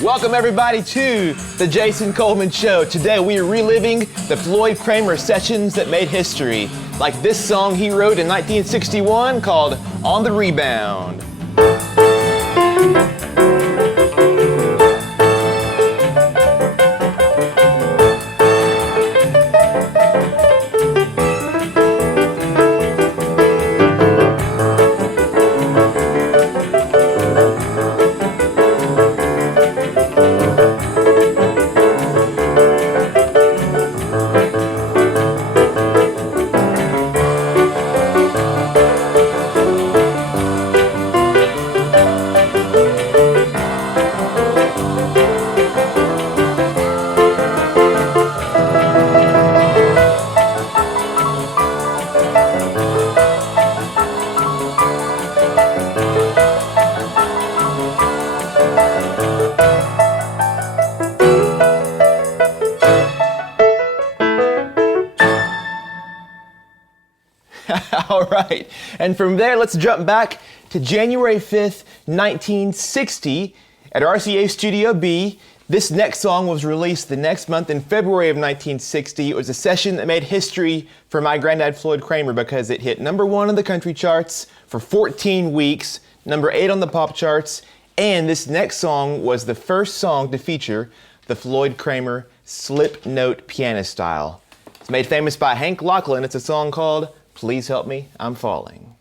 Welcome everybody to the Jason Coleman Show. Today we are reliving the Floyd Cramer sessions that made history, like this song he wrote in 1961 called On the Rebound. All right, and from there, let's jump back to January 5th, 1960 at RCA Studio B. This next song was released the next month in February of 1960. It was a session that made history for my granddad, Floyd Cramer, because it hit number 1 on the country charts for 14 weeks, number 8 on the pop charts, and this next song was the first song to feature the Floyd Cramer slip note piano style. It's made famous by Hank Locklin. It's a song called Please Help Me, I'm Falling.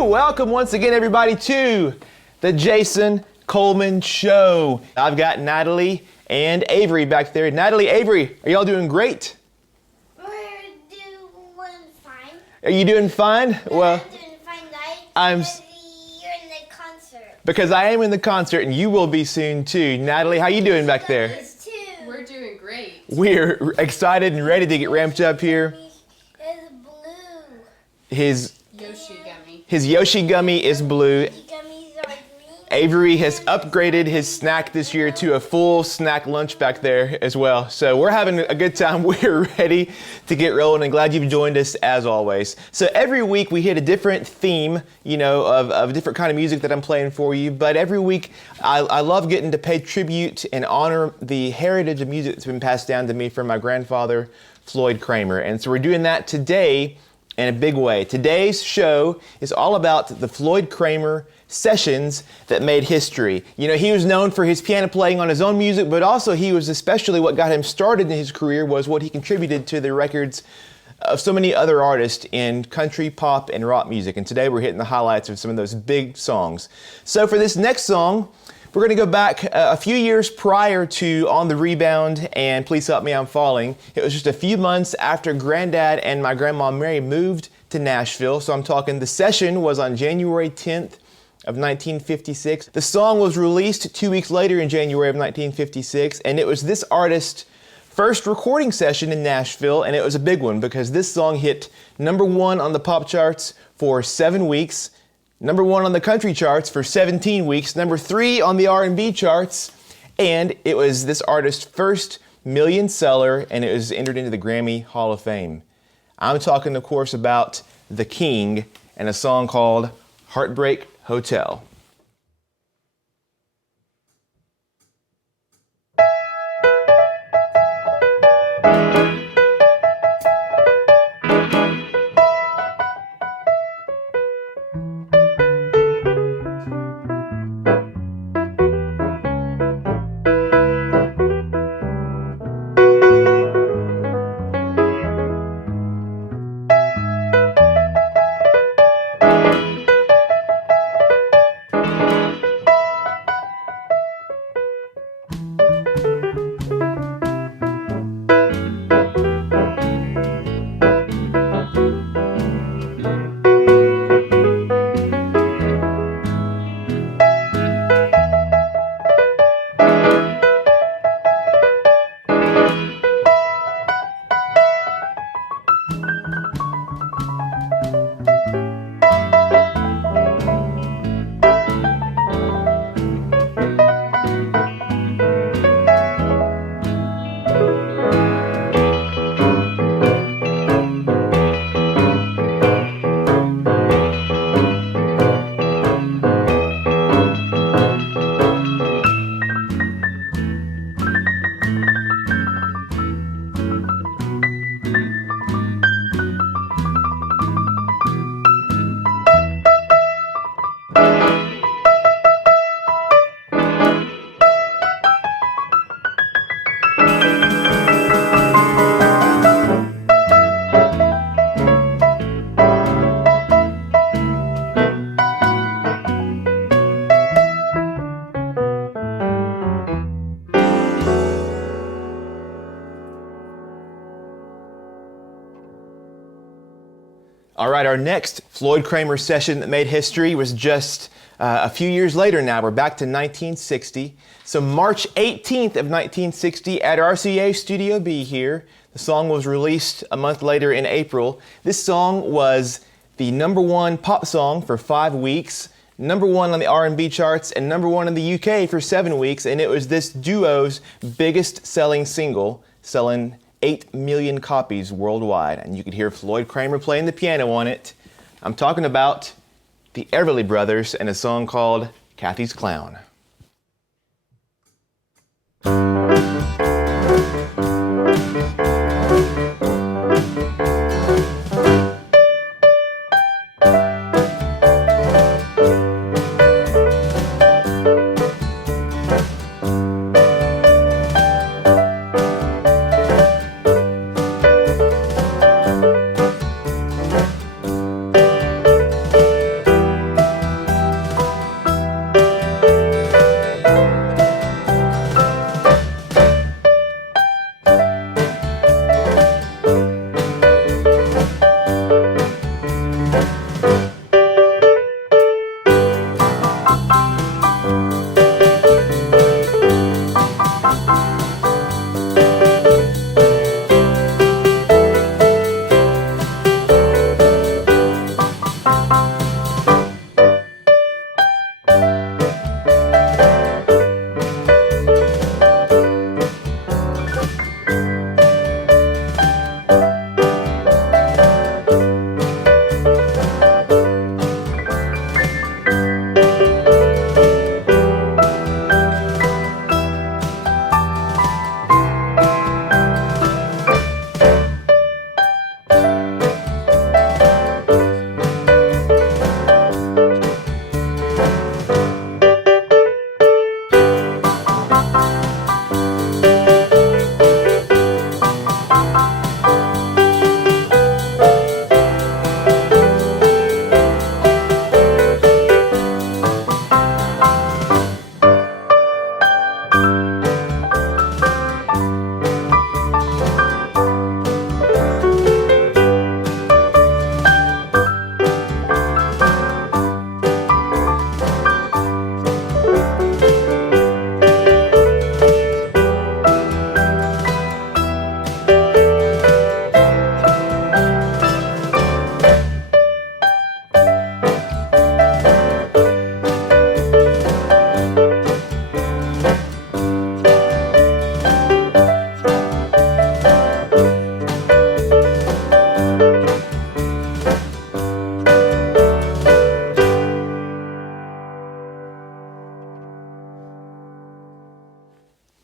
Welcome once again, everybody, to the Jason Coleman Show. I've got Natalie and Avery back there. Natalie, Avery, are y'all doing great? We're doing fine. Are you doing fine? Well, I'm doing fine, guys. I'm. You're in the concert. Because I am in the concert, and you will be soon too. Natalie, how you doing back there? We're doing great. We're excited and ready to get ramped up here. There's a His Yoshi gummy. his Yoshi gummy is blue. Gummies are green. Avery has upgraded his snack this year to a full snack lunch back there as well. So we're having a good time. We're ready to get rolling and glad you've joined us as always. So every week we hit a different theme, of a different kind of music that I'm playing for you. But every week I love getting to pay tribute and honor the heritage of music that's been passed down to me from my grandfather, Floyd Cramer. And so we're doing that today in a big way. Today's show is all about the Floyd Cramer sessions that made history. He was known for his piano playing on his own music, but also he was especially what got him started in his career was what he contributed to the records of so many other artists in country, pop, and rock music. And today we're hitting the highlights of some of those big songs. So for this next song, we're going to go back a few years prior to On the Rebound and Please Help Me I'm Falling. It was just a few months after Grandad and my grandma Mary moved to Nashville. So I'm talking the session was on January 10th of 1956. The song was released 2 weeks later in January of 1956, and it was this artist's first recording session in Nashville, and it was a big one because this song hit #1 on the pop charts for 7 weeks, #1 on the country charts for 17 weeks, #3 on the R&B charts, and it was this artist's first million seller, and it was entered into the Grammy Hall of Fame. I'm talking, of course, about The King and a song called Heartbreak Hotel. All right, our next Floyd Cramer session that made history was just a few years later now. We're back to 1960. So March 18th of 1960 at RCA Studio B here. The song was released a month later in April. This song was the #1 pop song for 5 weeks, #1 on the R&B charts, and #1 in the UK for 7 weeks. And it was this duo's biggest selling single, selling 8 million copies worldwide, and you could hear Floyd Cramer playing the piano on it. I'm talking about the Everly Brothers and a song called Kathy's Clown.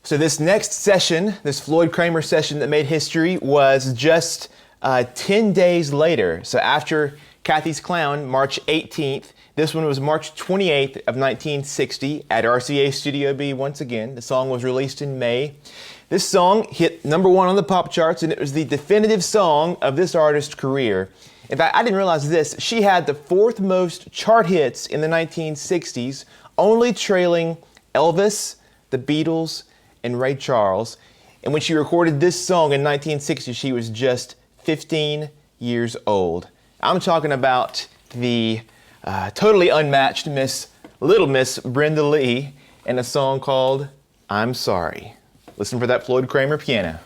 So this next session, this Floyd Cramer session that made history, was just 10 days later. So after Kathy's Clown, March 18th, this one was March 28th of 1960 at RCA Studio B once again. The song was released in May. This song hit #1 on the pop charts, and it was the definitive song of this artist's career. In fact, I didn't realize this. She had the 4th most chart hits in the 1960s, only trailing Elvis, the Beatles, and Ray Charles. And when she recorded this song in 1960, she was just 15 years old. I'm talking about the totally unmatched Little Miss Brenda Lee and a song called I'm Sorry. Listen for that Floyd Cramer piano.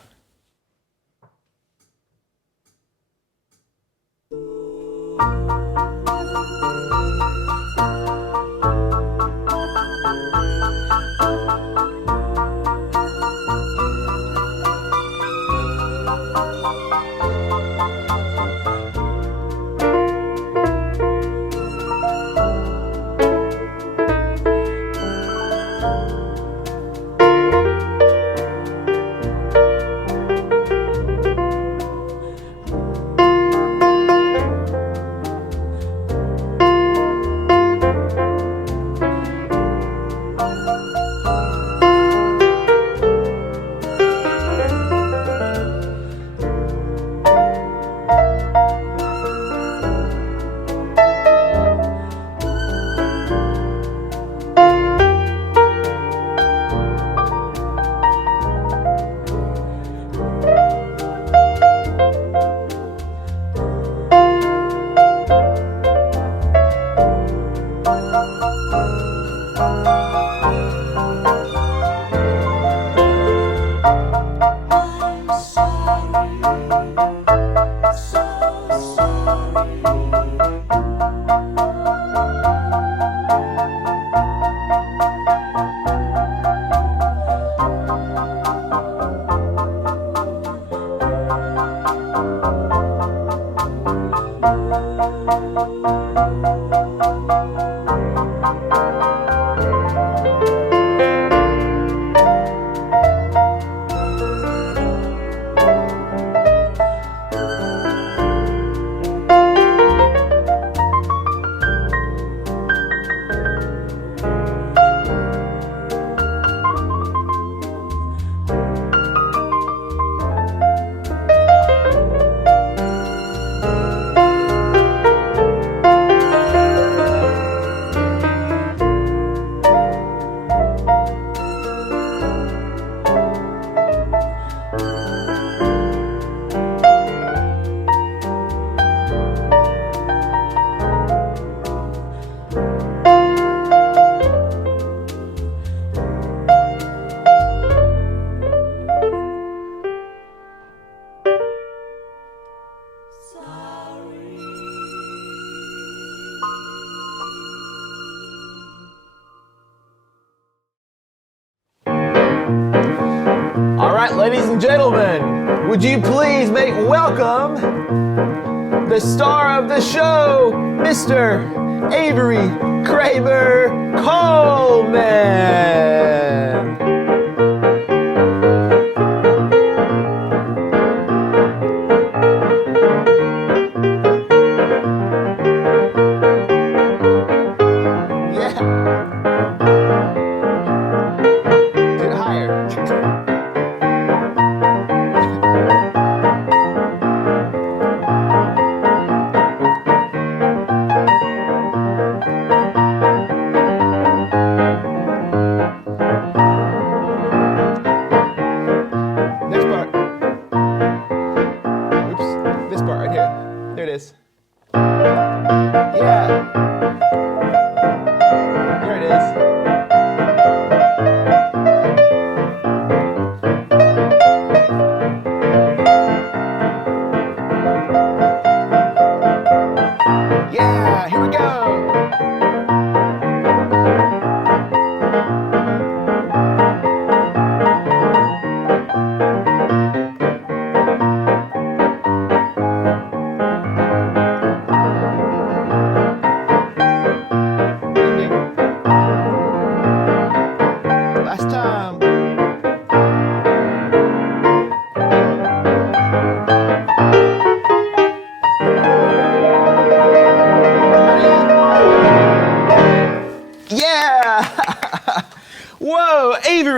All right, ladies and gentlemen, would you please make welcome the star of the show, Mr. Avery Kramer Coleman.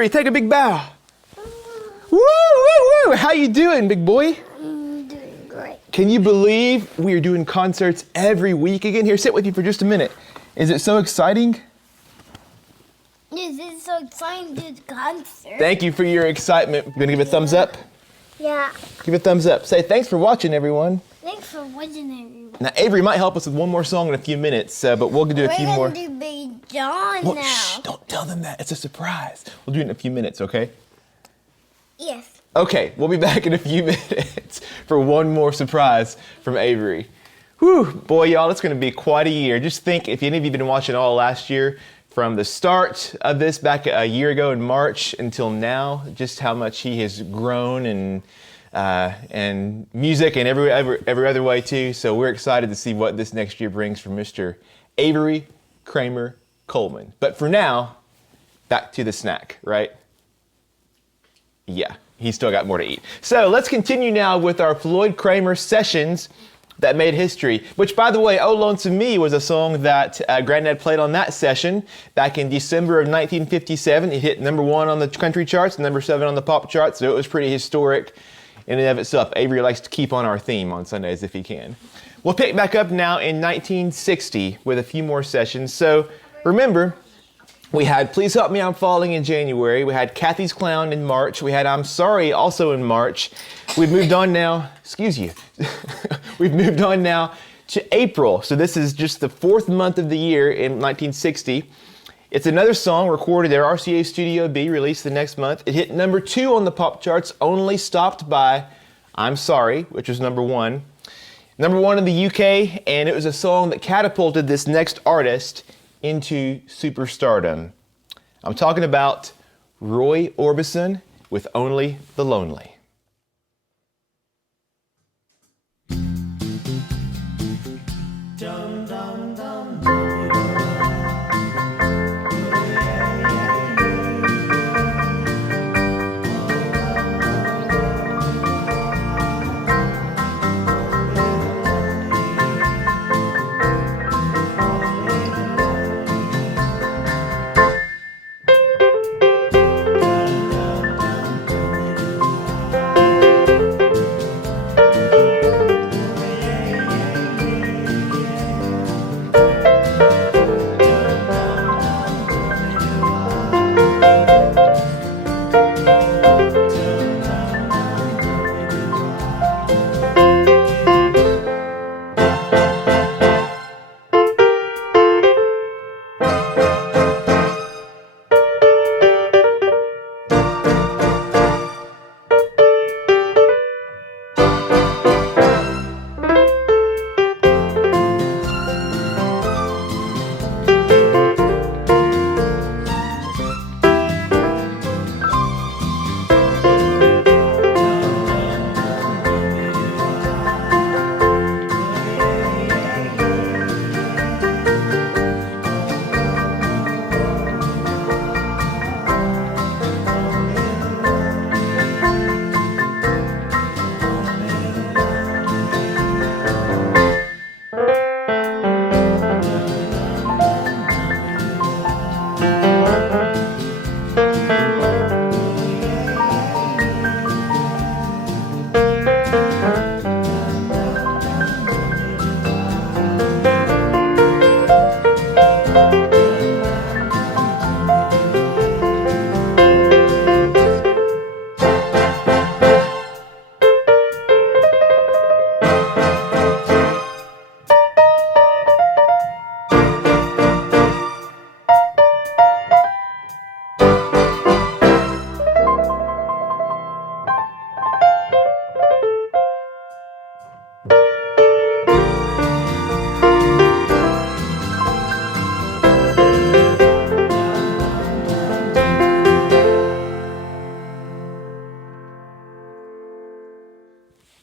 Avery, take a big bow. Woo, woo, woo. How you doing, big boy? I'm doing great. Can you believe we are doing concerts every week again? Here, sit with you for just a minute. Is it so exciting? This is so exciting to do the concert. Thank you for your excitement. You gonna give a thumbs up? Yeah. Give a thumbs up. Say thanks for watching, everyone. Thanks for watching, everyone. Now, Avery might help us with one more song in a few minutes, but we'll do a few more. We're gonna do Big John Well, now. shh, don't tell them that. It's a surprise. We'll do it in a few minutes, okay? Yes. Okay, we'll be back in a few minutes for one more surprise from Avery. Whew, boy, y'all, it's gonna be quite a year. Just think, if any of you have been watching all last year, from the start of this back a year ago in March until now, just how much he has grown and music and every other way too. So we're excited to see what this next year brings for Mr. Avery Cramer Coleman. But for now, back to the snack, right? Yeah, he's still got more to eat. So let's continue now with our Floyd Cramer sessions that made history, which, by the way, Oh Lonesome Me was a song that Grandad played on that session back in December of 1957. It hit #1 on the country charts, #7 on the pop charts, so it was pretty historic in and of itself. Avery likes to keep on our theme on Sundays if he can. We'll pick back up now in 1960 with a few more sessions. So remember, we had Please Help Me I'm Falling in January. We had Kathy's Clown in March. We had I'm Sorry also in March. We've moved on now, excuse you. We've moved on now to April. So this is just the 4th month of the year in 1960. It's another song recorded at RCA Studio B, released the next month. It hit #2 on the pop charts, only stopped by I'm Sorry, which was #1. #1 in the UK, and it was a song that catapulted this next artist into superstardom. I'm talking about Roy Orbison with Only the Lonely.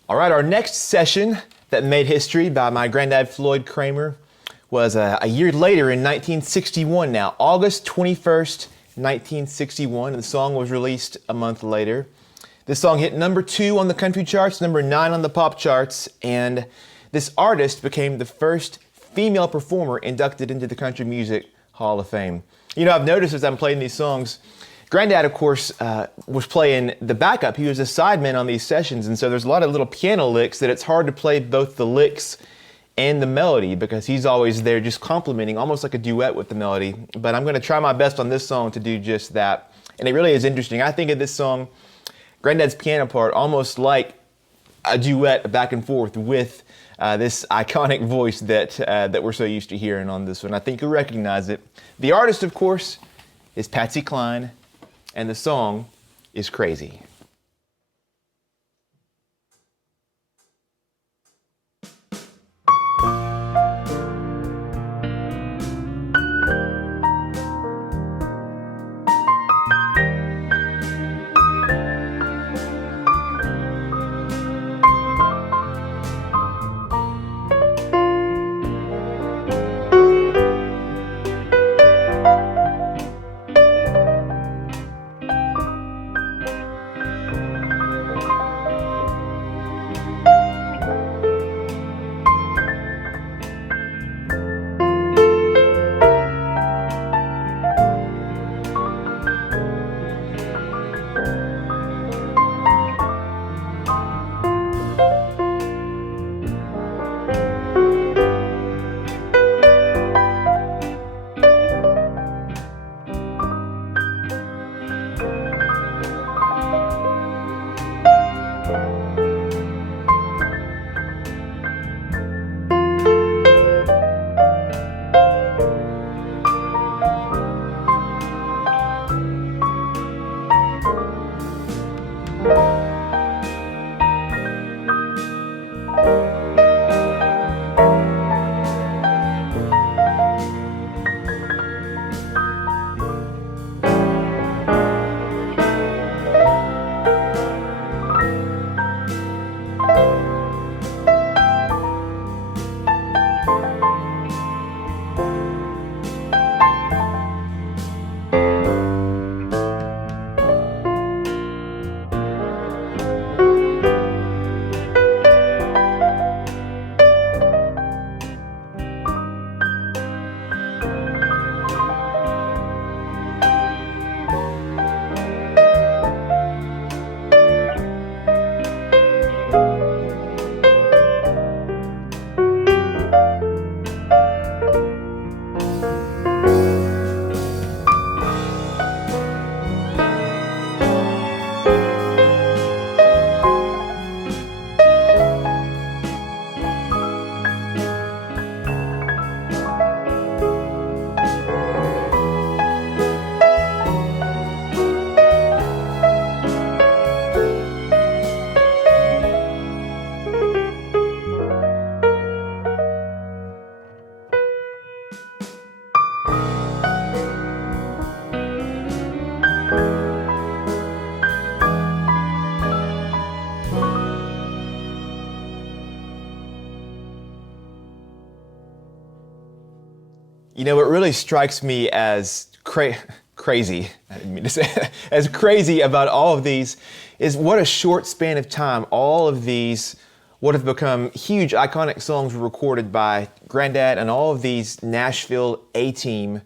All right, our next session that made history by my granddad Floyd Cramer was a year later in 1961 now, August 21st, 1961, and the song was released a month later. This song hit #2 on the country charts, #9 on the pop charts, and this artist became the first female performer inducted into the Country Music Hall of Fame. You know, I've noticed as I'm playing these songs, Grandad, of course, was playing the backup. He was a sideman on these sessions, and so there's a lot of little piano licks that it's hard to play both the licks and the melody because he's always there just complimenting, almost like a duet with the melody. But I'm going to try my best on this song to do just that. And it really is interesting. I think of this song, Grandad's piano part, almost like a duet back and forth with this iconic voice that we're so used to hearing on this one. I think you'll recognize it. The artist, of course, is Patsy Cline, and the song is Crazy. You know, what really strikes me as crazy, I didn't mean to say as crazy about all of these is what a short span of time all of these what have become huge iconic songs were recorded by Grandad and all of these Nashville A-team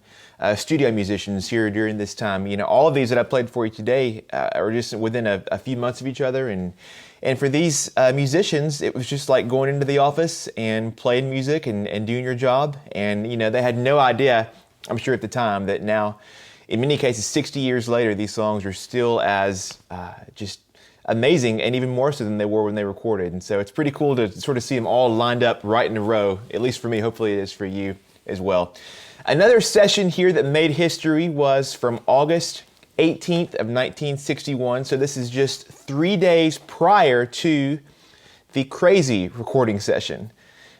studio musicians here during this time. You know, all of these that I played for you today are just within a few months of each other, and for these musicians, it was just like going into the office and playing music and doing your job. And, you know, they had no idea, I'm sure at the time, that now, in many cases, 60 years later, these songs are still as just amazing and even more so than they were when they recorded. And so it's pretty cool to sort of see them all lined up right in a row, at least for me. Hopefully it is for you as well. Another session here that made history was from August 18th of 1961. So this is just 3 days prior to the Crazy recording session.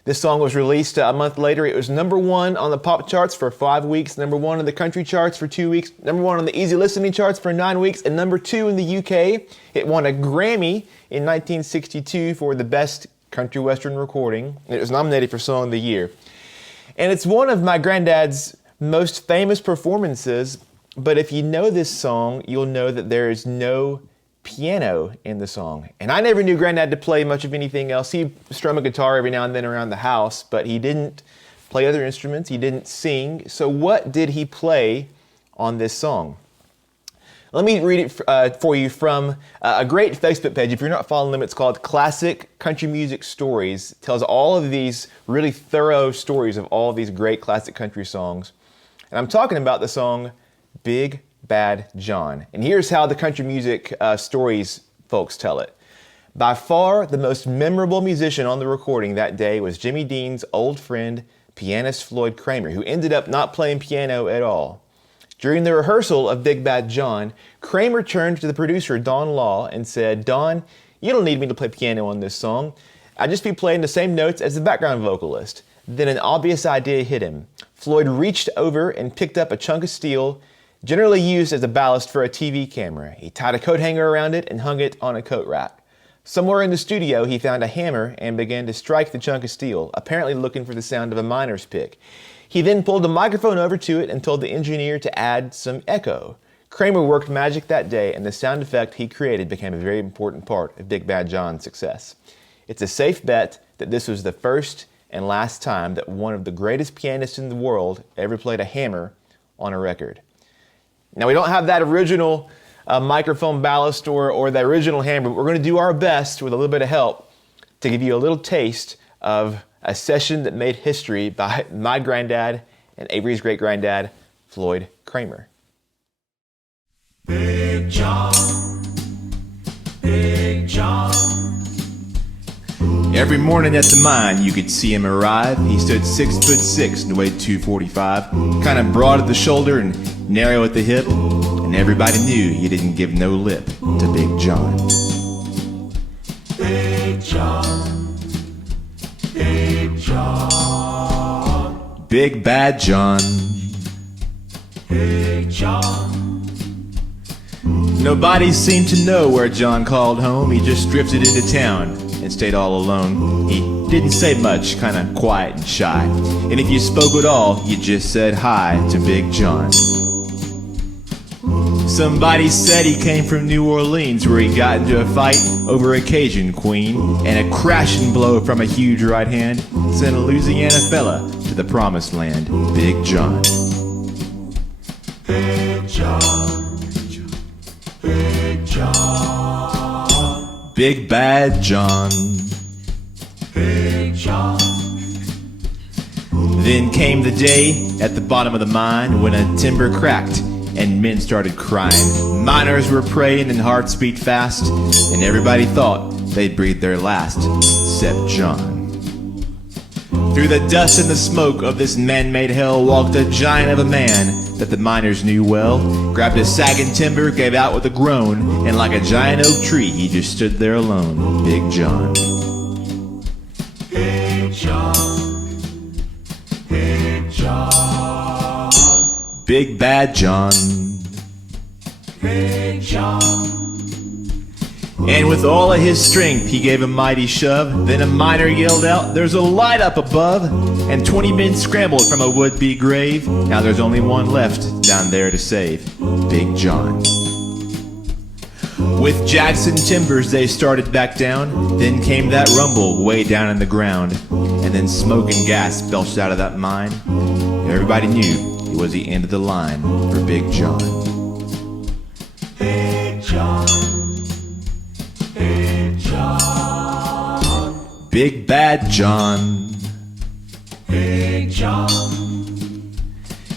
This song was released a month later. It was '1 on the pop charts for 5 weeks, #1 on the country charts for 2 weeks, #1 on the easy listening charts for 9 weeks, and #2 in the UK. It won a Grammy in 1962 for the best country western recording. It was nominated for Song of the Year. And it's one of my granddad's most famous performances, but if you know this song, you'll know that there is no piano in the song. And I never knew Grandad to play much of anything else. He strummed a guitar every now and then around the house, but he didn't play other instruments. He didn't sing. So what did he play on this song? Let me read it for you from a great Facebook page. If you're not following them, it's called Classic Country Music Stories. It tells all of these really thorough stories of all of these great classic country songs. And I'm talking about the song Big Bad John. And here's how the country music stories folks tell it. By far, the most memorable musician on the recording that day was Jimmy Dean's old friend, pianist Floyd Cramer, who ended up not playing piano at all. During the rehearsal of Big Bad John, Kramer turned to the producer, Don Law, and said, "Don, you don't need me to play piano on this song. I'd just be playing the same notes as the background vocalist." Then an obvious idea hit him. Floyd reached over and picked up a chunk of steel, generally used as a ballast for a TV camera. He tied a coat hanger around it and hung it on a coat rack. Somewhere in the studio, he found a hammer and began to strike the chunk of steel, apparently looking for the sound of a miner's pick. He then pulled the microphone over to it and told the engineer to add some echo. Kramer worked magic that day, and the sound effect he created became a very important part of Big Bad John's success. It's a safe bet that this was the first and last time that one of the greatest pianists in the world ever played a hammer on a record. Now, we don't have that original microphone ballast or the original hammer, but we're going to do our best with a little bit of help to give you a little taste of a session that made history by my granddad and Avery's great-granddad, Floyd Cramer. Big John, Big John. Every morning at the mine, you could see him arrive. He stood 6'6" and weighed 245, kind of broad at the shoulder and narrow at the hip, and everybody knew he didn't give no lip to Big John. Big John, Big John, Big Bad John, Big John. Nobody seemed to know where John called home. He just drifted into town and stayed all alone. He didn't say much, kind of quiet and shy. And if you spoke at all, you just said hi to Big John. Somebody said he came from New Orleans, where he got into a fight over a Cajun queen, and a crashing blow from a huge right hand sent a Louisiana fella to the promised land. Big John. Big John, Big John, Big Bad John, Big John. Then came the day at the bottom of the mine when a timber cracked and men started crying. Miners were praying and hearts beat fast, and everybody thought they'd breathe their last, except John. Through the dust and the smoke of this man-made hell walked a giant of a man that the miners knew well, grabbed a sagging timber, gave out with a groan, and like a giant oak tree, he just stood there alone. Big John. Big John, Big John, Big Bad John. Big John. And with all of his strength, he gave a mighty shove. Then a miner yelled out, "There's a light up above!" And 20 men scrambled from a would-be grave. Now there's only one left down there to save, Big John. With Jackson Timbers, they started back down. Then came that rumble way down in the ground. And then smoke and gas belched out of that mine. Everybody knew it was the end of the line for Big John. Big John, Big John, Big Bad John. Big John.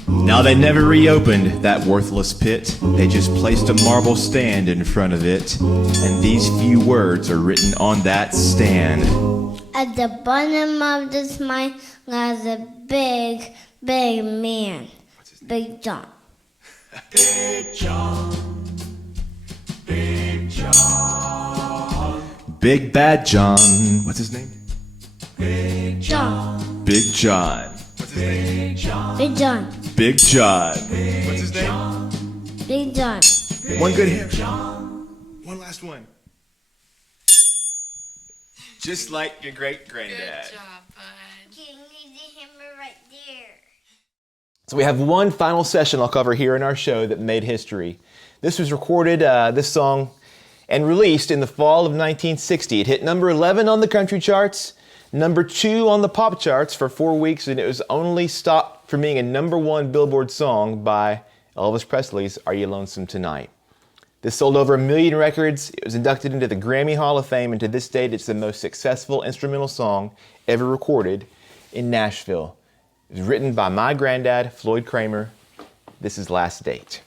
Now they never reopened that worthless pit. They just placed a marble stand in front of it. And these few words are written on that stand. At the bottom of this mine lies a big, big man. Big John. Big John, Big John, Big Bad John. What's his name? Big John. Big John. What's his name? Big John, Big John. Big John. What's his name? Big John. One good hit. John. One last one. Just like your great-granddad. Good job, bud. You need the hammer right there. So we have one final session I'll cover here in our show that made history. This was recorded, this song, and released in the fall of 1960. It hit number 11 on the country charts, number 2 on the pop charts for 4 weeks, and it was only stopped from being a number 1 Billboard song by Elvis Presley's Are You Lonesome Tonight? This sold over 1 million records. It was inducted into the Grammy Hall of Fame, and to this date, it's the most successful instrumental song ever recorded in Nashville. It was written by my granddad, Floyd Cramer. This is Last Date.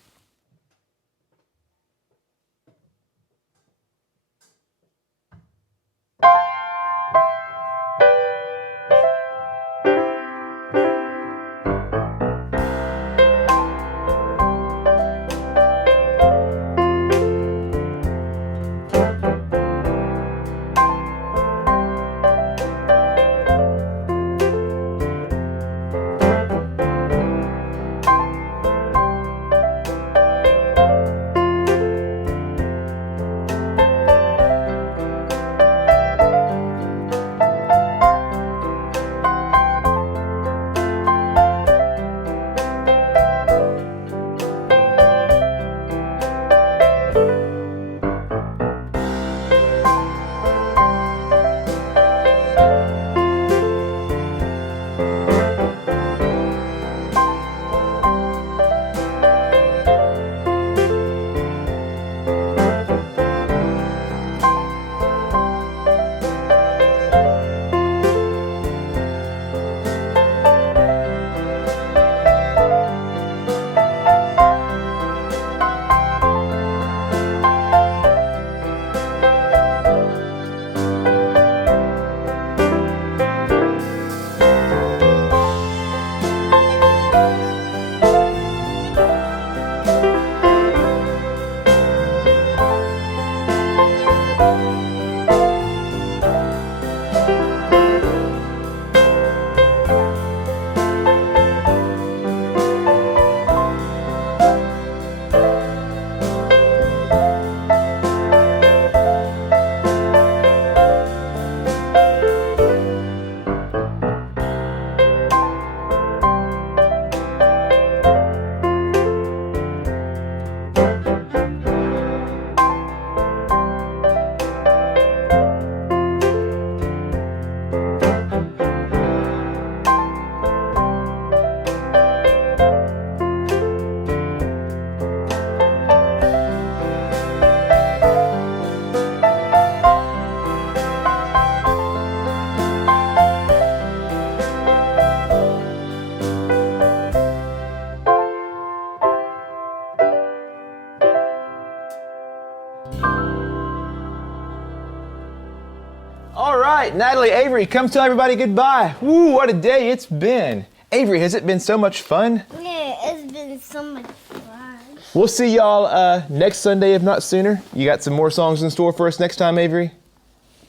All right, Natalie, Avery, come tell everybody goodbye. Woo, what a day it's been. Avery, has it been so much fun? Yeah, it's been so much fun. We'll see y'all next Sunday, if not sooner. You got some more songs in store for us next time, Avery?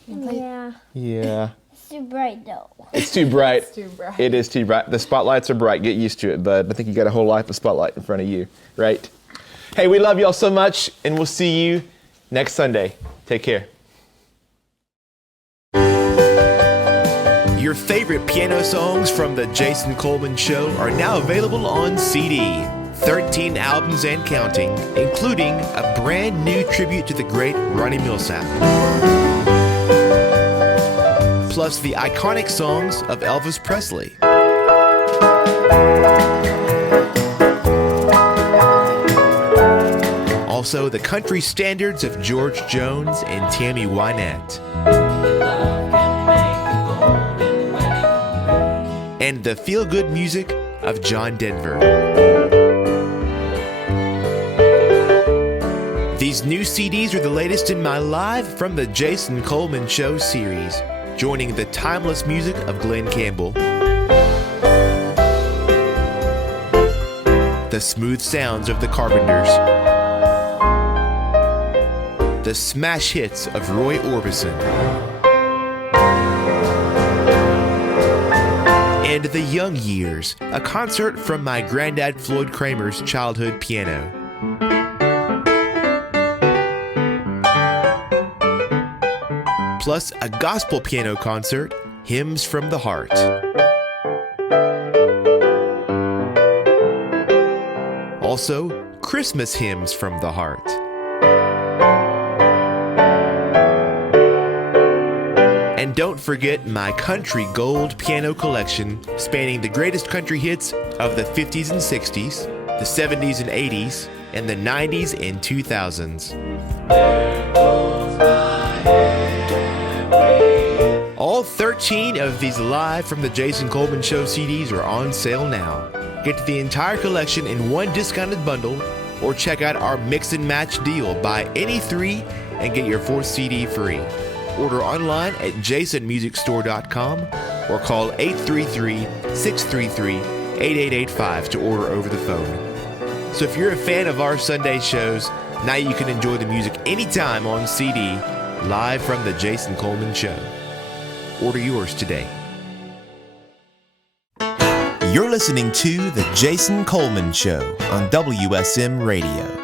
Yeah. Yeah. It's too bright though. It's too bright. It's too bright. It is too bright. The spotlights are bright. Get used to it, bud. I think you got a whole life of spotlight in front of you, right? Hey, we love y'all so much, and we'll see you next Sunday. Take care. Your favorite piano songs from the Jason Coleman Show are now available on CD. 13 albums and counting, including a brand new tribute to the great Ronnie Milsap. Plus the iconic songs of Elvis Presley. Also the country standards of George Jones and Tammy Wynette. And the feel-good music of John Denver. These new CDs are the latest in my Live from the Jason Coleman Show series, joining the timeless music of Glenn Campbell, the smooth sounds of the Carpenters, the smash hits of Roy Orbison, and The Young Years, a concert from my granddad Floyd Cramer's childhood piano. Plus a gospel piano concert, Hymns from the Heart. Also, Christmas hymns from the heart. And don't forget my country gold piano collection spanning the greatest country hits of the 50s and 60s, the 70s and 80s, in the 90s and 2000s. All 13 of these Live from the Jason Coleman Show CDs are on sale now. Get the entire collection in one discounted bundle, or check out our mix and match deal. Buy any 3 and get your 4th CD free. Order online at jasonmusicstore.com or call 833-633-8885 to order over the phone. So if you're a fan of our Sunday shows, now you can enjoy the music anytime on CD, Live from the Jason Coleman Show. Order yours today. You're listening to The Jason Coleman Show on WSM Radio.